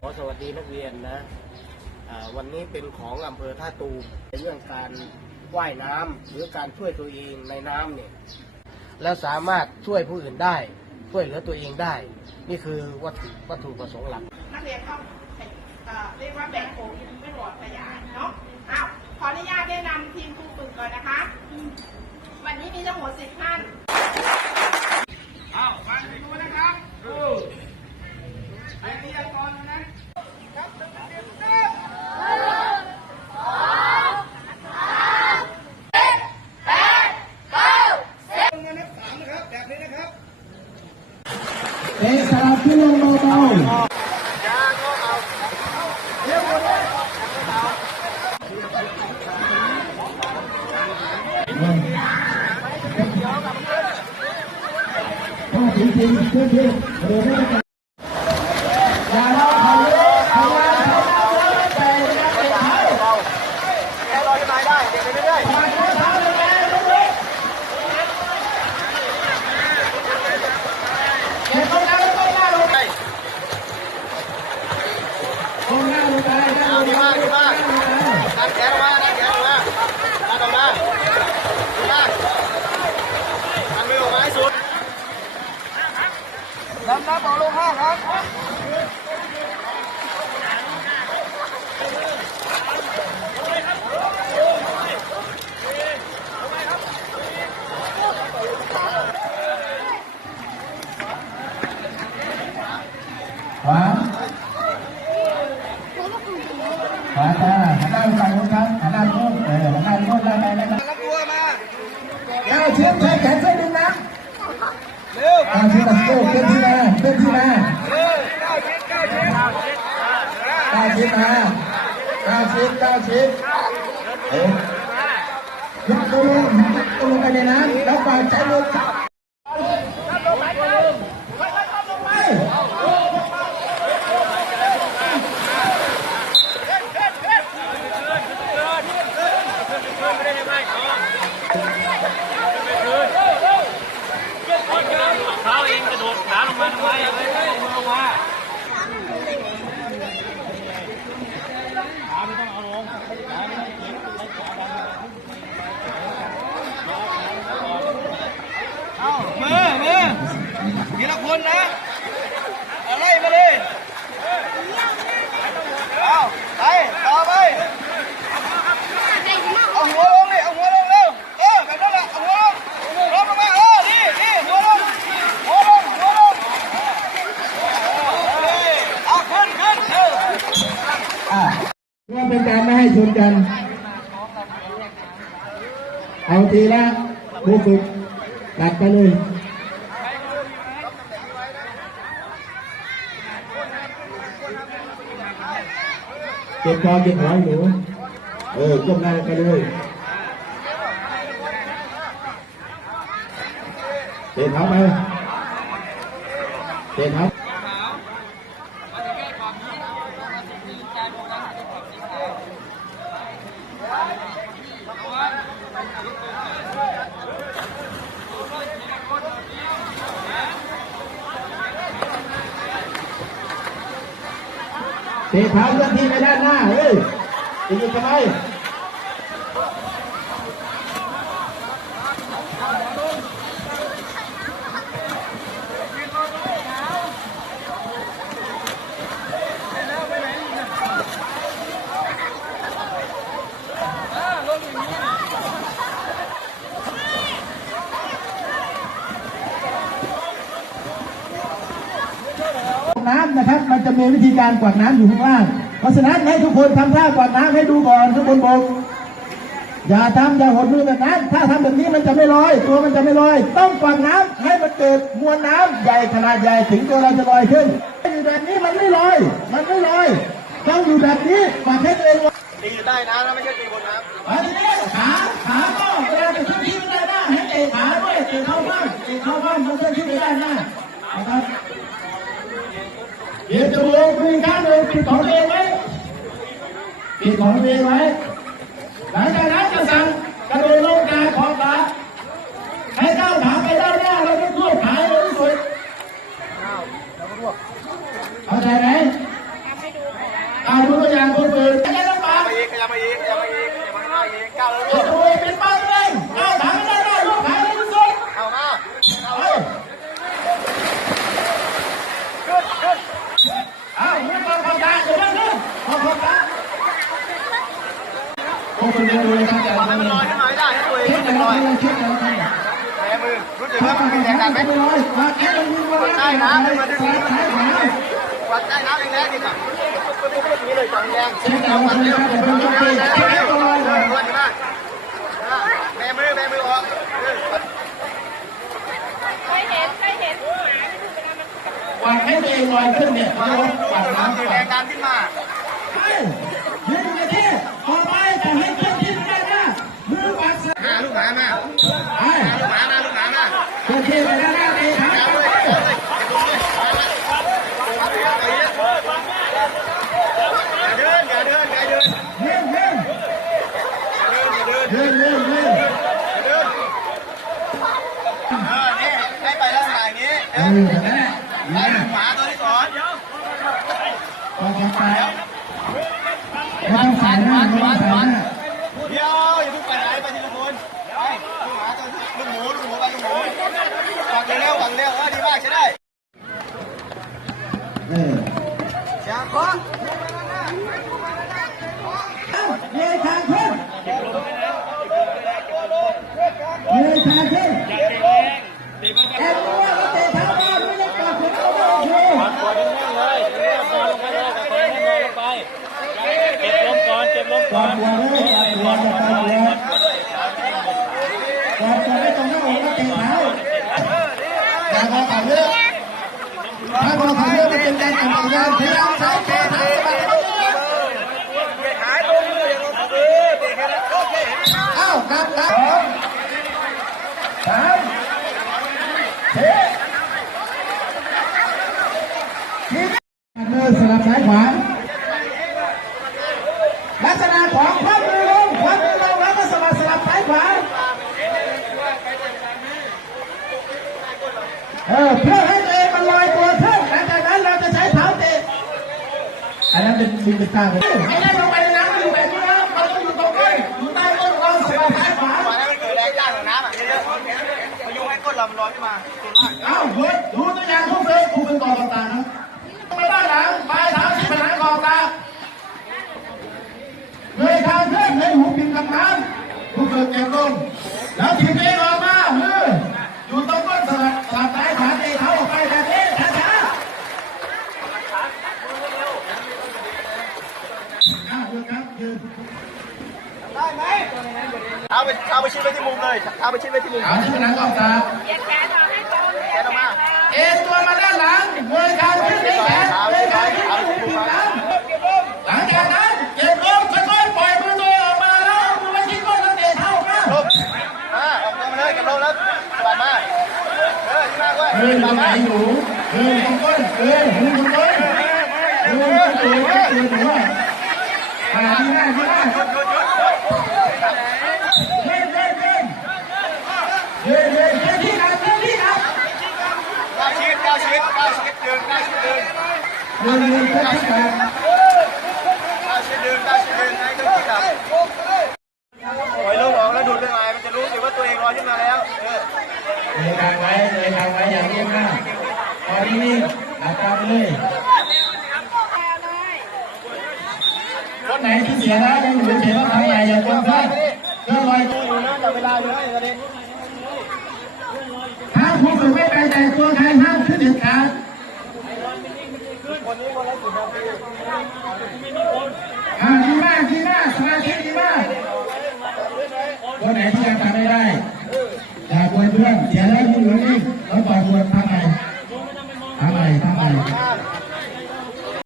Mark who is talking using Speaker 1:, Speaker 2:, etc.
Speaker 1: ขอสวัสดีนักเรียนนะวันนี้เป็นของอำเภอท่าตูมในเรื่องการว่ายน้ำหรือการช่วยตัวเองในน้ำเนี่ยแล้วสามารถช่วยผู้อื่นได้ ช่วยเหลือตัวเองได้ นี่คือวัตถุวัตถุประสงค์หลัก
Speaker 2: นักเรียนต้องเอ่อเรียกว่าแบ่งโถงไม่หลอดขยายเนาะอ้าวขออนุญาตแนะนำทีมครูฝึกก่อนนะคะ วันนี้มีทั้งหมดสิบท่าน อ้าวฟังดูนะครับดูไอ้นี่ยังก่อนนะนับหนึ่งเดียวนับ
Speaker 3: เอะสลับที่ลงเบาๆถ้าจริงๆเพื่อนๆเดี๋ยวไม่ได้อย่าเราเขาเยอะเขาว่าเขาเยอะแต่อย่าไปเขาแกลอยจะตายได้เด็กไปเรื่อยๆมาเขาทำเลยนะลูกเก็บคนหน้าลงคนหน้าลงคนหน้าลงไปหน้าลงไปดีมากดีมาก
Speaker 1: ดันแขนออกมาดันแขนออกมาดันออกมาดีมากดันมือออกมาให้สุด
Speaker 3: น้ำน้ำบอกลงห้าครับขวา ขวาจ้าหันหน้าไปฝั่งนู้นครับหันหน้าไปนู้นเออหันหน้าไปนู้นได้ไหมได้ไหมรับตัวมาเดี๋ยวเชื่อมใช้แขนเส้นดึงน้ำอาชีพนักโทษเต็มที่มาเต็มที่มาเก้าชิ้นมาเก้าชิ้นเก้าชิ้นเอ๊ะยกตัวลงยกตัวลงไปในน้ำแล้วปล่อยใจลง ทีละคนนะเอาไปเอาไปเอาหัวลงดิเอาหัวลงเร็วเออแบบนั้นแหละเอาหัวลงลงลงมาเออนี่นี่หัวลงหัวลงหัวลงเอาขึ้นขึ้นเอออ่าเพื่อเป็นการไม่ให้ชนกัน เอาทีละครูฝึกตัดไปเลย เก็บคอเก็บหัวให้หนูเออก้มหน้าไปเลยเตะเท้าไปเตะเท้า เตะเท้าเลื่อนที่ไปด้านหน้า เฮ้ยจะหยุดทำไม น้ำนะครับ มันจะมีวิธีการกวาดน้ำอยู่ข้างล่าง เพราะฉะนั้นให้ทุกคนทำท่ากวาดน้ำให้ดูก่อนทุกคนบกอย่าทำอย่าหดมือแบบนั้น ถ้าทำแบบนี้มันจะไม่ลอย ตัวมันจะไม่ลอย ต้องกวาดน้ำให้มันเกิดมวลน้ำใหญ่ขนาดใหญ่ถึงตัวเราจะลอยขึ้นถ้าอยู่แบบนี้มันไม่ลอย มันไม่ลอย ต้องอยู่แบบนี้กวาดให้ตัวเองลอย
Speaker 1: ตีอยู่ใต้น้ำนะไม่ใช่ตีบนน้ำ
Speaker 3: อันนี้ขาขาก็เวลาจะขึ้นที่ไม่ได้หน้าให้เตะขาด้วยเตะเข้าบ้านเตะเข้าบ้านมันขึ้นที่ไม่ได้หน้านะครับ เดี๋ยวจะโบกคุยข้างเลยปิดของตัวเองไว้ปิดของตัวเองไว้หลังจากนั้นจะสั่งกระโดดลงกาของขาให้ก้าวขาไปด้านหน้าเราต้องรวบขาให้เร็วที่สุดเข้าใจไหมเอาทุกอย่างคนอื่นจะได้ลำบาก
Speaker 4: อีกขยับมาอีกขยับมาอีกขยับมาข้างหน้าอีกก้าวแล้ว
Speaker 3: เดี๋ยวตัวเองเป็นป้าเลยเอาถามไม่ได้ได้ลูกขายเลยทุกคน
Speaker 4: เอามา
Speaker 3: เอาเอาเมื่อก่อนขอบตาเดี๋ยวนั่งนึงขอบตาพวกคุณเรียนรู้นะครับจาก
Speaker 4: ให้ มันลอยขึ้นมาให้ได้ให้ตัวเอง
Speaker 3: เช็ค
Speaker 4: ขึ้น
Speaker 3: กัน
Speaker 4: ลอยแผลมือรู้สึกว่ามัน
Speaker 3: เป็
Speaker 4: มี
Speaker 3: น
Speaker 4: แรง
Speaker 3: แรง
Speaker 4: ดันไหม
Speaker 3: ไม่มาแค่มันมีมาได้นะไม่ดึงม่ใช้ขา
Speaker 4: วัดใต้น้ำแรงๆดิครับปุ๊บปุ๊บปุ๊บนี่เลยจังแรง
Speaker 3: เช็คกันวันนี้ครับเดี๋ยวผมจะไปเช็คกันลอยเล
Speaker 4: เลยยวันนี้มาแบมือแบมือออก
Speaker 2: เคยเห็นเคยเห็น
Speaker 3: วางให้ตัวเองลอยขึ้นเนี่ยเราปาดน้ำ
Speaker 4: มีแรงดันขึ้นมา
Speaker 3: ไปยืนอยู่ที่ต่อไปแต่ให้เคลื่อนที่ได้นะมือปัดเส
Speaker 4: หาลูกหมามา
Speaker 3: ไป
Speaker 4: ลูกหมามาลูกหมามา
Speaker 3: เคลื่อนที่ไปด้านหน้าเองครับ
Speaker 4: อย่าเดินอย่าเดินอย่าเดิน
Speaker 3: เลื่อนเลื่อน
Speaker 4: อย่าเดิน
Speaker 3: เลื่อนเลื่อนเลื่อน
Speaker 4: อย่าเดินเออนี่ให้ไปแล้วอย่างนี้
Speaker 3: เออแบบนั้นแหละ
Speaker 4: ไล่ลูกหมาตัวนี้ก่อน
Speaker 3: พอพอไปไม่ต้องสายหน้าไม่ต้องสายหน้า
Speaker 4: เดี๋ยวอย่าเพิ่งไปไหนไปทีละคนไปลูกหมาตัวลูกหมูลูกหมูไปลูกหมูฝังเร็วฝังเร็วเออดีมากใช้ได้
Speaker 3: เออ
Speaker 4: อย่าเคาะ
Speaker 3: เลื่อนทางขึ้นเลื่อนทางขึ้นแอบตัวก็เตะเท้าบ้านไม่ได้กลับถึงเขาโอเค
Speaker 5: กดแน่นๆเลยนอนลงไปเลยกดแน่นๆลงไป เก็บลมก่อน เก็บลม
Speaker 3: ก
Speaker 5: ก่
Speaker 3: อ
Speaker 5: อ
Speaker 3: ด
Speaker 5: น
Speaker 3: หัวเลยกอดหัวกอดหัวกอดหัวไม่ตรงหน้าอกก็เตะเท้าอย่าพอขับเรือถ้าพอขับเรือมั นเป็นแรงกดดันพยายามใช้เตะเท้าสะบัดเข้าเรือ
Speaker 4: หายตรงเลยลงเออเตะแค่นั้นโอเค
Speaker 3: อ้าวกลับกลับสามสี่ทีนี้มือสลับซ้ายขวาลักษณะของควักมือลงควักมือลงแล้วก็สลับสลับซ้ายขวาเออเพื่อให้ อันนั้นเป็นมือเลยไม่ได้ลงไปในน้ำไมันอยู่แบบนี้นะเราต้องอยู่ตรงนี้อยู่ใต้ต้นเราสลับซ้ายขวา
Speaker 4: มาแล้วมันเกิดแรงจ้างของน้ำอะเยอะๆพยุงให้ก้นลำร้อนขึ้นมา
Speaker 3: เอ้าเฮ้ยดูตัวอย่างทุกเลยครูเป็นกองตานะไม่ได้หลังไปลายเท้าชี้ไปหลังกองตาเลยทางเพื่อนเลยหูพิมพ์กับน้ำผู้ฝึกเก็บลงแล้วทีมเองออกมาเอออยู่ตรงต้นสลับสลับซ้ายขวาเตะเท้าออกไปแบบนี้ช้าๆอ้าว ยืนครับยืน
Speaker 4: ได้ไหมเอาไปเอาไปชิ้นไว้ที่มุมเลยเอาไปชิ้นไว้ที่มุม
Speaker 3: เอาที่ผนังกองตา
Speaker 2: เย็นแขนออกให้ตรง
Speaker 4: แกนออกมา
Speaker 3: เอ็นตัวมาด้านหลังเงยคางขึ้นที่แขนเงยคางขึ้นที่หูพิมพ์น้ำหลังจากนั้นเก็บลมค่อยๆปล่อยมือตัวเองออกมาแล้วเอามือไว้ที่ก้นแล้วเตะเท้ามา
Speaker 4: ลบมาออกตัวมาเลยกับลมแล้วสบัดมาเออดีมากเว้ย
Speaker 3: เออ
Speaker 4: ส
Speaker 3: ตร
Speaker 4: บัด
Speaker 3: งไหน
Speaker 4: มา
Speaker 3: อยู่เออตรงก้นเออหูตรงก้นเออตรงก้นเออตรงก้นหัว มาที่หน้าที่หน้
Speaker 4: ยุดหยุดหยุด
Speaker 3: เล่นเล่นเล่นเล่นเล่นเล่นที่ครับเล่นที่ครับ
Speaker 4: ก้าวชีวิตก้าวชีวิตก้าวชีวิตเดินก้าวชีวิตเดิน
Speaker 3: เล่นเล่นเล่นที่ครับ
Speaker 4: ก้าวชีวิตเดินก้าวชีวิตเดินให้ขึ้นที่กับปล่อยลมออกแล้วดูดขึ้นมามันจะรู้สึกว่าตัวเองลอยขึ้นมาแล้วเออ
Speaker 3: เลยทางไว้เลยทางไว้อย่างนี้มากพอนิ่งๆหลับตาไปเลย คน ไหนที่เสียนะยังอยู่เฉยว่าทำใหญ่อย่ากวนเพื่อนเรื่องลอยตัว
Speaker 4: ดูนะจับเวลาอยู่นะตอนนี้
Speaker 3: ห้ามผู้ฝึกไม่ไปแต่งตัวใครห้ามขึ้นเด็ดขาด